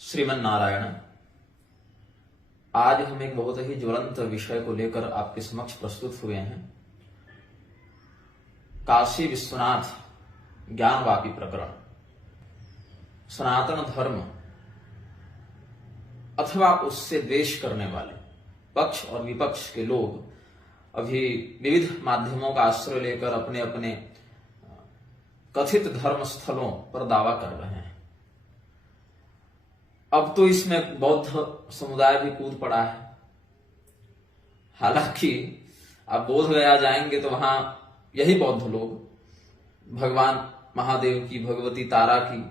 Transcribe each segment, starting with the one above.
श्रीमन नारायण। आज हम एक बहुत ही ज्वलंत विषय को लेकर आपके समक्ष प्रस्तुत हुए हैं। काशी विश्वनाथ ज्ञानवापी प्रकरण। सनातन धर्म अथवा उससे द्वेष करने वाले पक्ष और विपक्ष के लोग अभी विविध माध्यमों का आश्रय लेकर अपने अपने कथित धर्म स्थलों पर दावा कर रहे हैं। अब तो इसमें बौद्ध समुदाय भी कूद पड़ा है। हालांकि आप बोध गया जाएंगे तो वहां यही बौद्ध लोग भगवान महादेव की, भगवती तारा की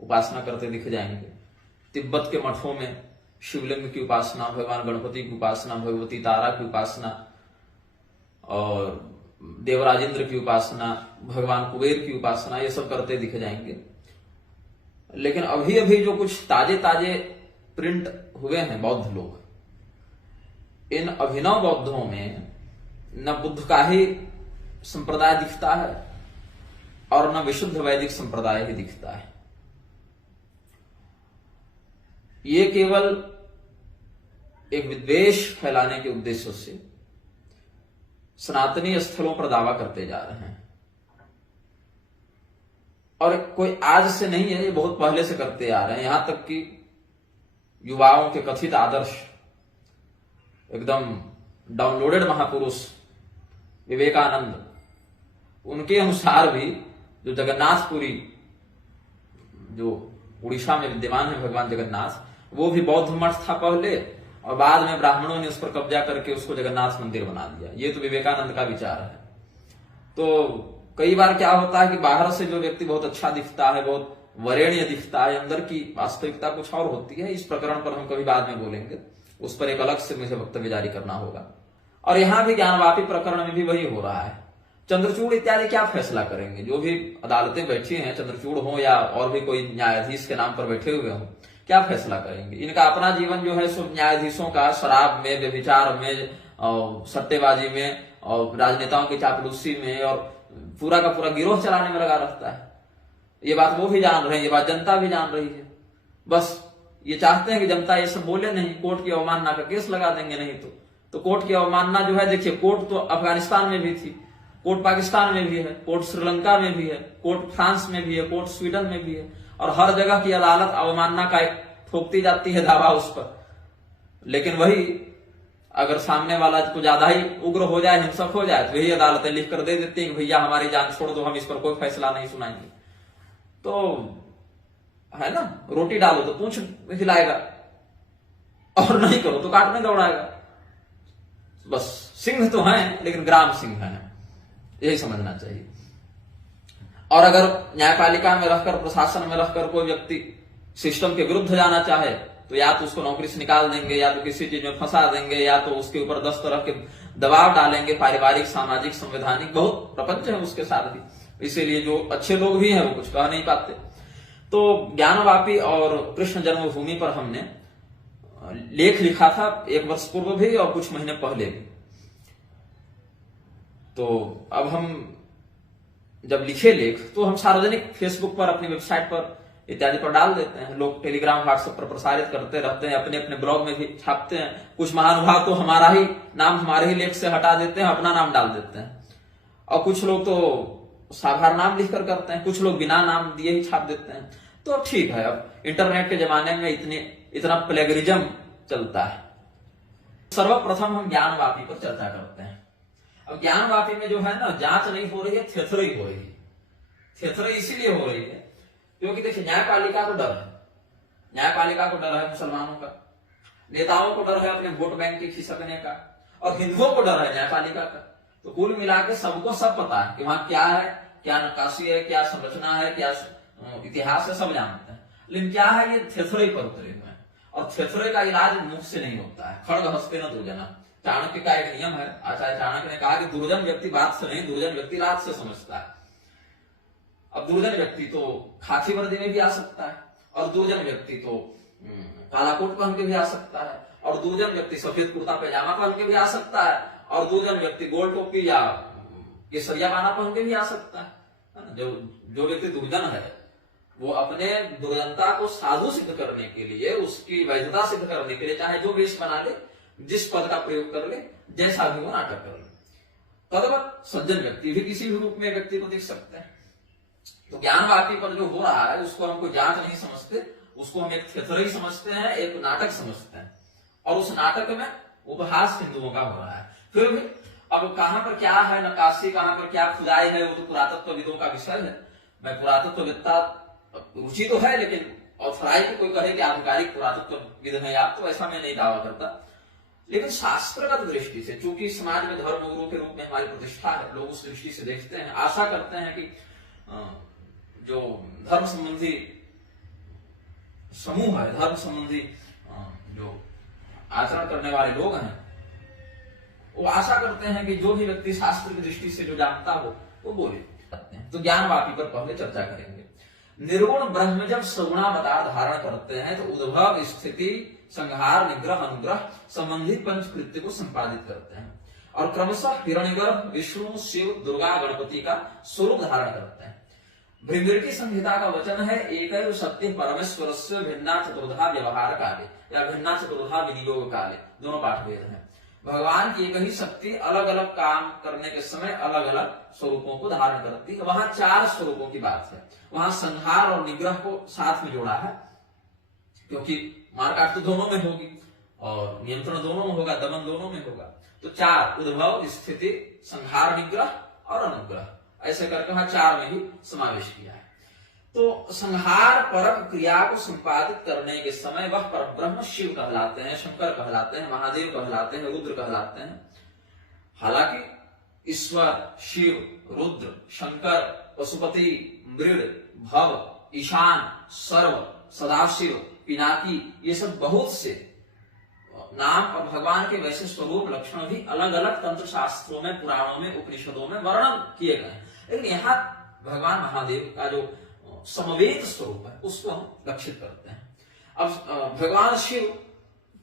उपासना करते दिख जाएंगे। तिब्बत के मठों में शिवलिंग की उपासना, भगवान गणपति की उपासना, भगवती तारा की उपासना और देवराजेंद्र की उपासना, भगवान कुबेर की उपासना, ये सब करते दिख जाएंगे। लेकिन अभी अभी जो कुछ ताजे ताजे प्रिंट हुए हैं बौद्ध लोग, इन अभिनव बौद्धों में न बुद्ध का ही संप्रदाय दिखता है और न विशुद्ध वैदिक संप्रदाय ही दिखता है। ये केवल एक विद्वेष फैलाने के उद्देश्य से सनातनी स्थलों पर दावा करते जा रहे हैं। और कोई आज से नहीं है, ये बहुत पहले से करते आ रहे हैं। यहां तक कि युवाओं के कथित आदर्श, एकदम डाउनलोडेड महापुरुष विवेकानंद, उनके अनुसार भी जो जगन्नाथपुरी, जो उड़ीसा में विद्यमान है भगवान जगन्नाथ, वो भी बौद्ध मठ था पहले और बाद में ब्राह्मणों ने उस पर कब्जा करके उसको जगन्नाथ मंदिर बना दिया। ये तो विवेकानंद का विचार है। तो कई बार क्या होता है कि बाहर से जो व्यक्ति बहुत अच्छा दिखता है, बहुत वरेण्य दिखता है, अंदर की वास्तविकता कुछ और होती है। इस प्रकरण पर हम कभी बाद में बोलेंगे, उस पर एक अलग से मुझे वक्तव्य जारी करना होगा। और यहां भी ज्ञानवापी प्रकरण में भी वही हो रहा है। चंद्रचूड़ इत्यादि क्या फैसला करेंगे? जो भी अदालतें बैठी हैं, चंद्रचूड़ हो या और भी कोई न्यायाधीश के नाम पर बैठे हुए हों, क्या फैसला करेंगे? इनका अपना जीवन जो है सो न्यायाधीशों का शराब में, व्यभिचार में, सट्टेबाजी में और राजनेताओं की चापलूसी में और पूरा का पूरा गिरोह चलाने में लगा रहता है। ये बात वो भी जान रहे हैं, ये बात जनता भी जान रही है। बस ये चाहते हैं कि जनता ये सब बोले नहीं, कोर्ट की अवमानना का केस लगा देंगे। नहीं तो कोर्ट की अवमानना जो है, देखिए, कोर्ट तो अफगानिस्तान में भी थी, कोर्ट पाकिस्तान में भी है, कोर्ट श्रीलंका में भी है, कोर्ट फ्रांस में भी है, कोर्ट स्वीडन में भी है, और हर जगह की अदालत अवमानना का एक ठोकती जाती है दावा उस पर। लेकिन वही अगर सामने वाला को ज्यादा ही उग्र हो जाए, हिंसक हो जाए, तो यही अदालतें लिख कर दे देती हैं कि भैया हमारी जान छोड़ दो, हम इस पर कोई फैसला नहीं सुनाएंगे। तो है ना, रोटी डालो तो पूंछ हिलाएगा और नहीं करो तो काटने दौड़ाएगा। बस सिंह तो हैं लेकिन ग्राम सिंह हैं, यही समझना चाहिए। और अगर न्यायपालिका में रहकर, प्रशासन में रहकर कोई व्यक्ति सिस्टम के विरुद्ध जाना चाहे तो या तो उसको नौकरी से निकाल देंगे, या तो किसी चीज में फंसा देंगे, या तो उसके ऊपर 10 तरह के दबाव डालेंगे, पारिवारिक, सामाजिक, संवैधानिक, बहुत प्रपंच है उसके साथ भी। इसीलिए जो अच्छे लोग भी हैं वो कुछ कह नहीं पाते। तो ज्ञानवापी और कृष्ण जन्मभूमि पर हमने लेख लिखा था 1 वर्ष पूर्व भी और कुछ महीने पहले भी। तो अब हम जब लिखे लेख तो हम सार्वजनिक फेसबुक पर, अपनी वेबसाइट पर इत्यादि पर डाल देते हैं। लोग टेलीग्राम, व्हाट्सएप पर प्रसारित करते रहते हैं, अपने अपने ब्लॉग में भी छापते हैं। कुछ महानुभाव तो हमारा ही नाम हमारे ही लेख से हटा देते हैं, अपना नाम डाल देते हैं। और कुछ लोग तो साधारण नाम लिखकर करते हैं, कुछ लोग बिना नाम दिए ही छाप देते हैं। तो ठीक है, अब इंटरनेट के जमाने में इतना प्लेगरिज्म चलता है। सर्वप्रथम हम ज्ञानवापी पर चर्चा करते हैं। अब ज्ञानवापी में जो है ना, जांच नहीं हो रही है, थेथरई हो रही है। थेथरई इसीलिए हो रही है क्योंकि देखिए, न्यायपालिका को डर है, न्यायपालिका को डर है मुसलमानों का, नेताओं को डर है अपने वोट बैंक के खिसकने का, और हिंदुओं को डर है न्यायपालिका का। तो कुल मिला के सबको सब पता है कि वहां क्या है, क्या नक्काशी है, क्या संरचना है, क्या इतिहास है, सब जानते हैं। लेकिन क्या है, ये थेथरई पर उतरे हुए हैं। और थेथरई का इलाज मुख से नहीं होता है। खड़ग हस्ते न दुर्जना, चाणक्य का एक नियम है। आचार्य चाणक्य ने कहा कि दुर्जन व्यक्ति बात से नहीं, दुर्जन व्यक्ति रात से समझता है। अब दुर्जन व्यक्ति तो खाकी वर्दी में भी आ सकता है, और दुर्जन व्यक्ति तो काला कोट पहन के भी आ सकता है, और दुर्जन व्यक्ति सफेद कुर्ता पैजामा पहन के भी आ सकता है, और दुर्जन व्यक्ति गोल टोपी या केसरिया बाना पहन के भी आ सकता है। जो व्यक्ति दुर्जन है वो अपने दुर्जनता को साधु सिद्ध करने के लिए, उसकी वैधता सिद्ध करने के लिए चाहे जो वेश बना ले, जिस पद का प्रयोग कर ले, जैसा भी वो नाटक कर ले। तदवत सज्जन व्यक्ति भी किसी भी रूप में व्यक्ति को देख सकते हैं। तो ज्ञानवापी पर जो हो रहा है उसको हमको जांच नहीं समझते, उसको हम एक थिएटर ही समझते हैं, एक नाटक समझते हैं, और उस नाटक में उपहास हिंदुओं का हो रहा है। फिर भी अब कहां पर क्या है नक्काशी, कहां पर क्या खुदाई है, वो तो पुरातत्वविदों का विषय है। मैं पुरातत्वविद्ता रुचि तो है, लेकिन ऑथराइज कोई कहे कि आधिकारिक पुरातत्वविद है आप, तो ऐसा मैं नहीं दावा करता। लेकिन शास्त्रगत दृष्टि से, चूंकि समाज में धर्म गुरु के रूप में हमारी प्रतिष्ठा है, लोग उस दृष्टि से देखते हैं, आशा करते हैं कि जो धर्म संबंधी समूह है, धर्म संबंधी जो आचरण करने वाले लोग हैं, वो आशा करते हैं कि जो भी व्यक्ति शास्त्र की दृष्टि से जो जानता हो वो बोले। तो ज्ञानवापी पर पहले चर्चा करेंगे। निर्गुण ब्रह्म जब सगुणावतार धारण करते हैं तो उद्भव, स्थिति, संहार, निग्रह, अनुग्रह संबंधित पंचकृत्य को संपादित करते हैं और क्रमशः हिरण्यगर्भ, विष्णु, शिव, दुर्गा, गणपति का स्वरूप धारण करते हैं। भृंगीरटी संहिता का वचन है, एकैव सत्य परमेश्वरस्य भिन्ना चतुर्धा व्यवहार काले या भिन्ना चतुर्धा विनियोग काले, दोनों पाठ वेद हैं। भगवान की एक ही शक्ति अलग अलग काम करने के समय अलग अलग स्वरूपों को धारण करती है। वहां 4 स्वरूपों की बात है। वहां संहार और निग्रह को साथ में जोड़ा है, क्योंकि मारकाट तो दोनों में होगी और नियंत्रण दोनों में होगा, दमन दोनों में होगा। तो 4 उद्भव, स्थिति, संहार, निग्रह और अनुग्रह, ऐसे करके वहां 4 में ही समावेश किया है। तो संहार परक क्रिया को संपादित करने के समय वह परब्रह्म शिव कहलाते हैं, शंकर कहलाते हैं, महादेव कहलाते हैं, रुद्र कहलाते हैं। हालांकि ईश्वर, शिव, रुद्र, शंकर, पशुपति, मृड, भव, ईशान, सर्व, सदाशिव, पिनाकी, ये सब बहुत से नाम और भगवान के वैसे स्वरूप लक्षण भी अलग अलग तंत्र शास्त्रों में, पुराणों में, उपनिषदों में वर्णन किए गए हैं। लेकिन यहाँ भगवान महादेव का जो समवेत स्वरूप है उसको हम लक्षित करते हैं। अब भगवान शिव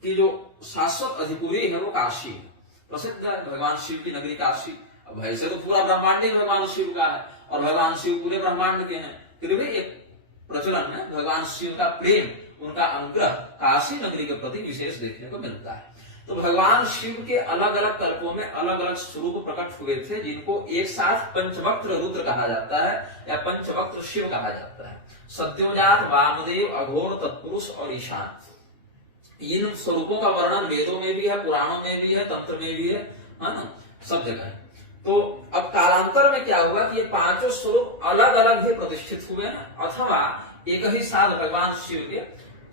की जो शाश्वत अधिपुरी है वो काशी है, प्रसिद्ध है भगवान शिव की नगरी काशी। अब ऐसे तो पूरा ब्रह्मांड ही भगवान शिव का है और भगवान शिव पूरे ब्रह्मांड के हैं, फिर भी एक प्रचलन है भगवान शिव का प्रेम, उनका अनुग्रह काशी नगरी के प्रति विशेष देखने को मिलता है। तो भगवान शिव के अलग अलग कल्पों में अलग अलग स्वरूप प्रकट हुए थे, जिनको एक साथ पंचवक्त्र रुद्र कहा जाता है या पंचवक्त्र शिव कहा जाता है। सत्योजात, वामदेव, अघोर, तत्पुरुष और ईशान। इन स्वरूपों का वर्णन वेदों में भी है, पुराणों में भी है, तंत्र में भी है ना, सब जगह है। तो अब कालांतर में क्या हुआ कि ये 5 स्वरूप अलग अलग ही प्रतिष्ठित हुए हैं, अथवा एक ही साथ भगवान शिव के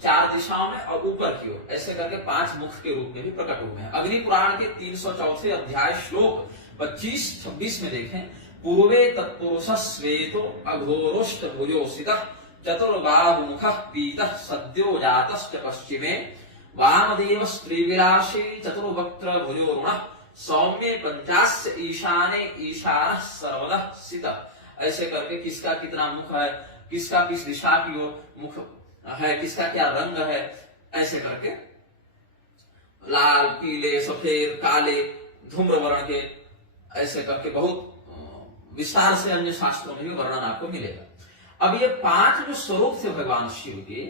4 दिशाओं में और ऊपर की ओर ऐसे करके 5 मुख के रूप में भी प्रकट हुए हैं। अग्नि पुराण के 304 अध्याय श्लोक 25-26 में देखें, पूर्वे तत्पुरुष श्वेतो अघोरोष्ट भुजोसितः चतुर्बाहुमुखः पीतः सद्यो जातश्च पश्चिमे वामदेव स्त्रीविलासी चतुर्वक्त्र भुजोरुणः सौम्ये पंचास्य ईशाने ईशानः सर्वतः स्थितः। ऐसे करके किसका कितना मुख है, किसका किस दिशा की ओर मुख है, किसका क्या रंग है, ऐसे करके लाल, पीले, सफेद, काले, धूम्र वर्ण के, ऐसे करके बहुत विस्तार से अन्य शास्त्रों में भी वर्णन आपको मिलेगा। अब ये 5 जो स्वरूप थे भगवान शिव के,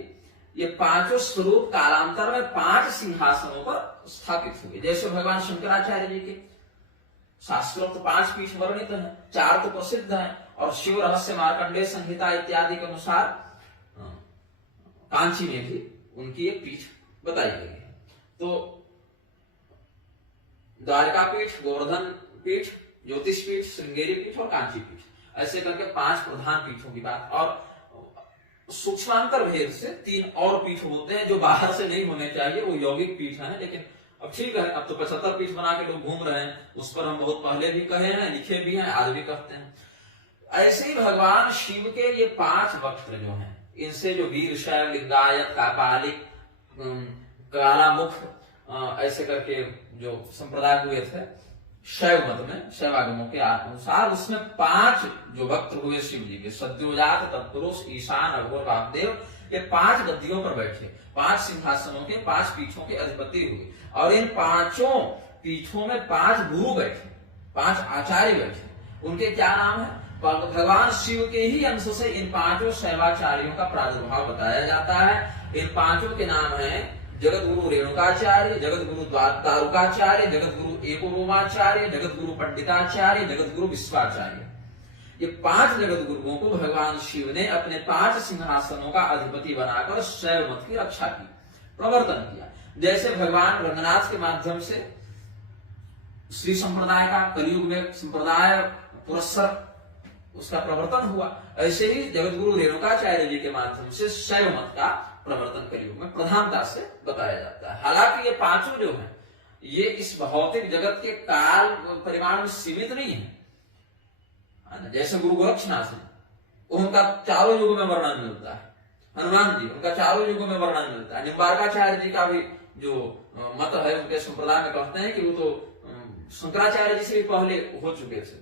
ये 5 स्वरूप कालांतर में 5 सिंहासनों पर स्थापित हुए। जैसे भगवान शंकराचार्य जी के शास्त्रों तो 5 पीठ वर्णित हैं, 4 तो प्रसिद्ध हैं, और शिव रहस्य, मार्कंडेय संहिता इत्यादि के अनुसार कांची में भी उनकी एक पीठ बताई गई है। तो द्वारका पीठ, गोवर्धन पीठ, ज्योतिष पीठ, श्रृंगेरी पीठ और कांची पीठ, ऐसे करके 5 प्रधान पीठों की बात। और सूक्ष्मांतर भेद से 3 और पीठ होते हैं जो बाहर से नहीं होने चाहिए, वो यौगिक पीठ है। लेकिन अब ठीक है, अब तो 75 पीठ बना के लोग घूम रहे हैं, उस पर हम बहुत पहले भी कहे हैं, लिखे भी हैं, आज भी कहते हैं। ऐसे ही भगवान शिव के ये 5 वक्त्र जो हैं, इनसे जो वीर शैव, लिंगायत, कापालिक, काला मुख, ऐसे करके जो संप्रदाय हुए थे शैव मत में, शैवागमों के अनुसार, उसमें 5 जो वक्त्र हुए शिव जी के, सद्योजात, तत्पुरुष, ईशान, अघोर, वामदेव, ये 5 गद्दियों पर बैठे, 5 सिंहासनों के, 5 पीठों के अधिपति हुए। और इन 5 पीठों में 5 गुरु बैठे, 5 आचार्य बैठे। उनके क्या नाम है? भगवान शिव के ही अंश से इन पांचों शैवाचार्यों का प्रादुर्भाव बताया जाता है। इन पांचों के नाम हैं जगत गुरु रेणुकाचार्य, जगत गुरु दारुकाचार्य, जगत गुरु एकोरोमाचार्य, जगत गुरु पंडिताचार्य, जगत गुरु विश्वाचार्य। ये पांच जगत गुरुओं को भगवान शिव ने अपने 5 सिंहासनों का अधिपति बनाकर शैव मत की रक्षा की, प्रवर्तन किया। जैसे भगवान रंगनाथ के माध्यम से श्री संप्रदाय का कलयुग में संप्रदाय पुरस्सर उसका प्रवर्तन हुआ, ऐसे ही जगत गुरु रेणुकाचार्य जी के माध्यम से शैव मत का प्रवर्तन कलयुग में प्रधानता से बताया जाता है। हालांकि ये पांचों जो हैं ये इस भौतिक जगत के काल परिमाण में सीमित नहीं है। जैसे गुरु गोरक्षनाथ है, उनका चारों युगों में वर्णन मिलता है। हनुमान जी, उनका चारों युगों में वर्णन मिलता है। निम्बारकाचार्य जी का भी जो मत है उनके संप्रदाय में कहते हैं कि वो तो शंकराचार्य जी से भी पहले हो चुके थे,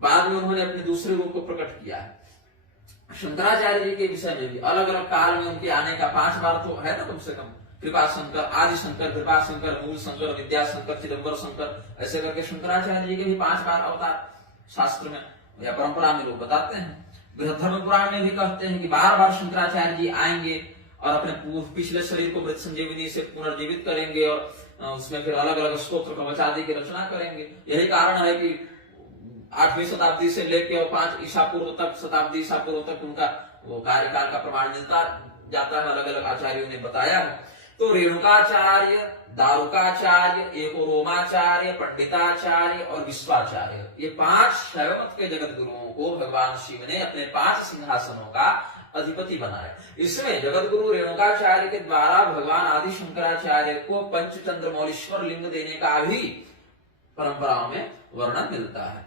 बाद में उन्होंने अपने दूसरे रूप को प्रकट किया है। शंकराचार्य जी के विषय में भी अलग अलग काल में उनके आने का 5 बार तो है ना, कम से कम कृपा शंकर, आदि शंकर, कृपा शंकर, मूल शंकर, विद्या शंकर, चिदंबर शंकर, ऐसे करके शंकराचार्य जी के भी 5 बार अवतार शास्त्र में या परंपरा में लोग बताते हैं। बृहद्धर्म पुराण में भी कहते हैं कि बार बार शंकराचार्य जी आएंगे और अपने पिछले शरीर को मृत संजीवनी से पुनर्जीवित करेंगे और उसमें फिर अलग अलग स्तोत्र कवच आदि की रचना करेंगे। यही कारण है कि 8वीं शताब्दी से लेकर 5 ईसा पूर्व तक, शताब्दी ईसा पूर्व तक उनका वो कार्यकाल का प्रमाण मिलता जाता है, अलग अलग आचार्यों ने बताया है। तो रेणुकाचार्य, दारुकाचार्य, एकोरोमाचार्य, पंडिताचार्य और विश्वाचार्य, ये 5 शैव मत के जगत गुरुओं को भगवान शिव ने अपने 5 सिंहासनों का अधिपति बनाया। इसमें जगत गुरु रेणुकाचार्य के द्वारा भगवान आदि शंकराचार्य को पंचचंद्रमौलीश्वर लिंग देने का भी परंपराओं में वर्णन मिलता है।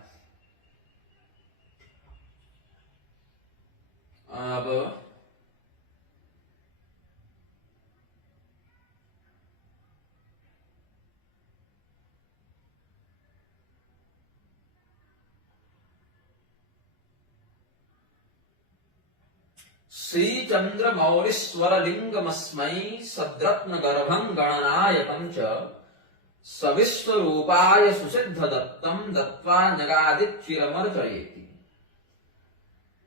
अब श्री चंद्र मौलीश्वर लिंगमस्मै सद्रत्न गर्भं गणनायकं च सविश्वरूपाय सुसिद्ध दत्तम दत्त्वा न्यगादिच्चिरमर्चयेति।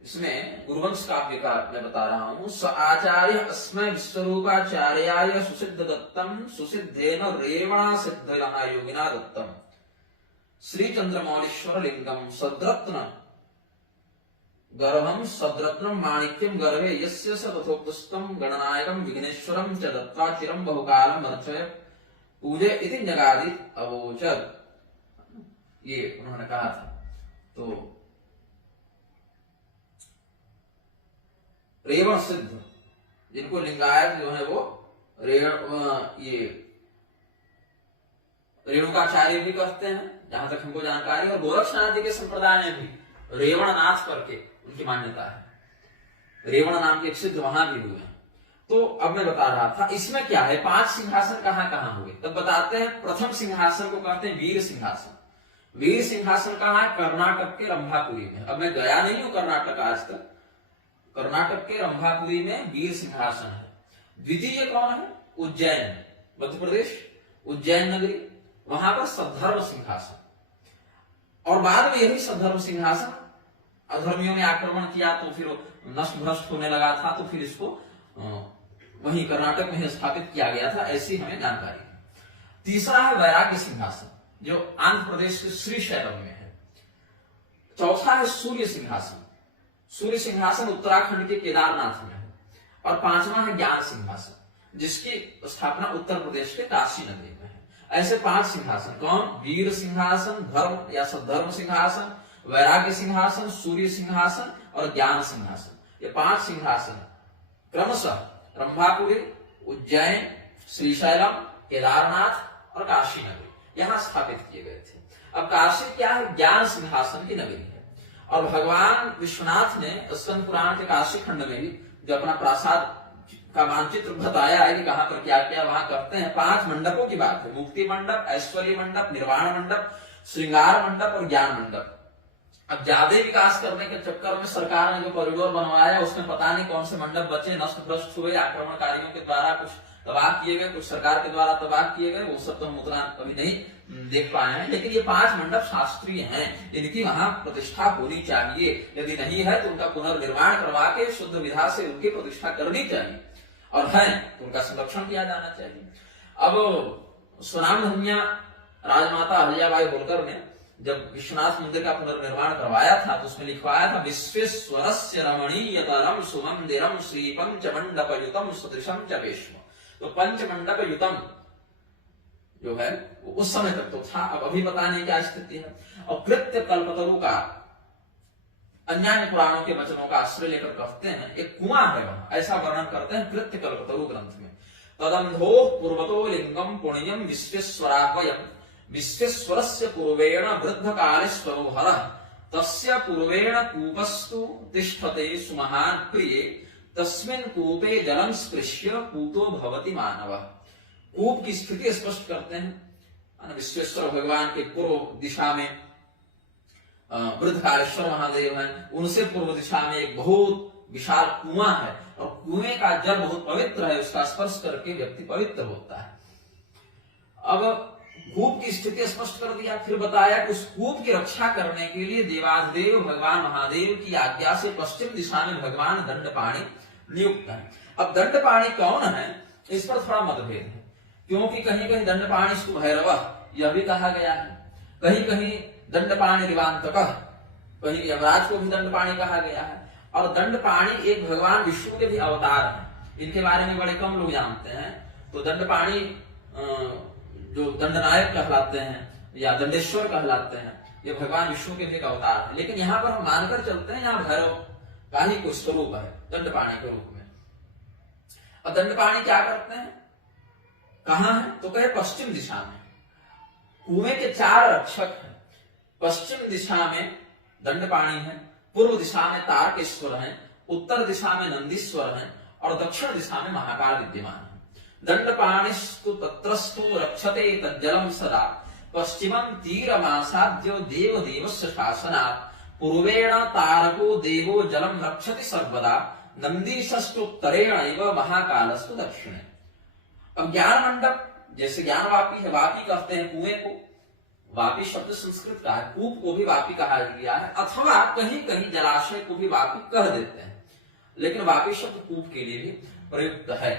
इसमें गुरुवंश काव्य का मैं बता रहा हूं। स आचार्य अस्मै विश्वरूपाचार्याय सुसिद्ध दत्तम सुसिद्धेन रेवणा सिद्धयः योगिना दत्तम श्री चंद्रमौलीश्वर लिंगम सद्रत्न गर्भं सद्रत्नं माणिक्यं गर्भे यस्य स तथोक्तस्थं गणनायकं विघ्नेश्वरं च दत्त्वा चिरं बहुकालम् अर्चय पूजे इति न्यगादित अवोचत। ये उन्होंने कहा था। तो रेवण सिद्ध, जिनको लिंगायत जो है वो ये रेणुकाचार्य भी कहते हैं जहां तक हमको जानकारी, और गोरक्षनाथ जी के संप्रदाय में भी रेवणनाथ करके उनकी मान्यता है। रेवण नाम के एक सिद्ध वहां भी हुए हैं। तो अब मैं बता रहा था इसमें क्या है, 5 सिंहासन कहां कहां हुए, तब बताते हैं। प्रथम सिंहासन को कहते हैं वीर सिंहासन। वीर सिंहासन कहां है? कर्नाटक के रंभापुरी में। अब मैं गया नहीं हूं कर्नाटक आज तक। कर्नाटक के रंभापुरी में वीर सिंहासन है। द्वितीय कौन है? उज्जैन, मध्य प्रदेश, उज्जैन नगरी, वहां पर सद्धर्म सिंहासन। और बाद में यही सद्धर्म सिंहासन अधर्मियों ने आक्रमण किया तो फिर नष्ट भ्रष्ट होने लगा था, तो फिर इसको वहीं कर्नाटक में स्थापित किया गया था, ऐसी हमें जानकारी है। तीसरा है वैराग्य सिंहासन, जो आंध्र प्रदेश के श्रीशैलम में है। चौथा है सूर्य सिंहासन। सूर्य सिंहासन उत्तराखंड के केदारनाथ में है। और 5वां है ज्ञान सिंहासन, जिसकी स्थापना उत्तर प्रदेश के काशी नगरी में है। ऐसे 5 सिंहासन। कौन? वीर सिंहासन, धर्म या सद्धर्म सिंहासन, वैराग्य सिंहासन, सूर्य सिंहासन और ज्ञान सिंहासन। ये 5 सिंहासन क्रमशः रंभापुरी, उज्जैन, श्रीशैलम, केदारनाथ और काशी नगरी यहां स्थापित किए गए थे। अब काशी क्या है? ज्ञान सिंहासन की नगरी है। और भगवान विश्वनाथ ने स्कंद पुराण के काशी खंड में भी जो अपना प्रासाद का मानचित्र बताया है कि कहां पर क्या क्या, वहां कहते हैं 5 मंडपों की बात है। मुक्ति मंडप, ऐश्वर्य मंडप, निर्वाण मंडप, श्रृंगार मंडप और ज्ञान मंडप। अब ज्यादा विकास करने के चक्कर में सरकार ने जो कॉरिडोर बनवाया उसमें पता नहीं कौन से मंडप बचे, नष्ट भ्रष्ट हुए, आक्रमणकारियों के द्वारा कुछ तबाह किए गए, कुछ सरकार के द्वारा तबाह किए गए, वो सब तो हम उतना कभी नहीं देख पाए हैं। लेकिन ये 5 मंडप शास्त्रीय हैं, इनकी वहां प्रतिष्ठा होनी चाहिए। यदि नहीं है तो उनका पुनर्निर्माण करवा के शुद्ध विधा से उनकी प्रतिष्ठा करनी चाहिए, और है तो उनका संरक्षण किया जाना चाहिए। अब स्वनाम धन्या राजमाता अहिल्याबाई होलकर ने जब विश्वनाथ मंदिर का पुनर्निर्माण करवाया था तो उसमें लिखवाया था, विश्वेश्वरस्य रमणीयतरम सुमंदिरम श्री पंचमंडपयुतम सदृशम च वेश्म। तो पंचमंडपयुतम जो है वो उस समय तक तो था, अब अभी पता नहीं क्या स्थिति है। और कृत्य कल्पतरु का अन्य पुराणों के वचनों का आश्रय लेकर कहते हैं एक कुआं है वहां, ऐसा वर्णन करते हैं कृत्य कल्पतरु ग्रंथ में। तदंधो पूर्वतो लिंगम पुण्यम विश्वेश्वराह्वयम विश्वेश्वरस्य पूर्वेण वृद्ध काले स्वरोहर तस्य पूर्वेण कूपस्तु तिष्ठते सुमहान प्रिये तस्मिन् कूपे जलम स्पृश्य पूतो भवति मानव। कूप की स्थिति स्पष्ट करते हैं। विश्वेश्वर भगवान के पूर्व दिशा में वृद्धकालेश्वर महादेव हैं, उनसे पूर्व दिशा में एक बहुत विशाल कुआं है, और कुएं का जल बहुत पवित्र है, उसका स्पर्श करके व्यक्ति पवित्र होता है। अब कूप की स्थिति स्पष्ट कर दिया, फिर बताया कि उस कूप की रक्षा करने के लिए देवाधिदेव भगवान महादेव की आज्ञा से पश्चिम दिशा में भगवान दंडपाणी नियुक्त है। अब दंडपाणी कौन है, इस पर थोड़ा मतभेद है, क्योंकि कहीं कहीं दंडपाणी सुभैरव यह भी कहा गया है, कहीं कहीं दंडपाणी दिवांतक, कहीं यमराज को भी दंडपाणी कहा गया है। और दंडपाणी एक भगवान विष्णु के भी अवतार हैं, इनके बारे में बड़े कम लोग जानते हैं। तो दंडपाणी जो दंडनायक कहलाते हैं या दंडेश्वर कहलाते हैं, ये भगवान विष्णु के भी एक अवतार है। लेकिन यहाँ पर हम मानकर चलते हैं यहाँ भैरव का ही कोई स्वरूप है दंडपाणी के रूप में। और दंडपाणी क्या करते हैं, कहां है, तो कहे पश्चिम दिशा में। कुएं के 4 रक्षक हैं, पश्चिम दिशा में दंडपाणी है, पूर्व दिशा में तारकेश्वर है, उत्तर दिशा में नंदीश्वर है, और दक्षिण दिशा में महाकाल विद्यमान है। दंडपाणिस्तु तत्रस्थो रक्षते तज्जलम सदा पश्चिमं तीरमासाद्यो देव देवस्य शासनात् पूर्वेण तारको देवो जलम रक्षति सर्वदा नंदीशस्तुत्तरेण एव महाकालस्तु दक्षिणे। अब ज्ञान मंडप जैसे ज्ञान वापी है, वापी कहते हैं कुएं को, वापी शब्द संस्कृत का है, कूप को भी वापी कहा गया है, अथवा कहीं कहीं जलाशय को भी वापी कह देते हैं, लेकिन वापी शब्द कूप के लिए भी प्रयुक्त है।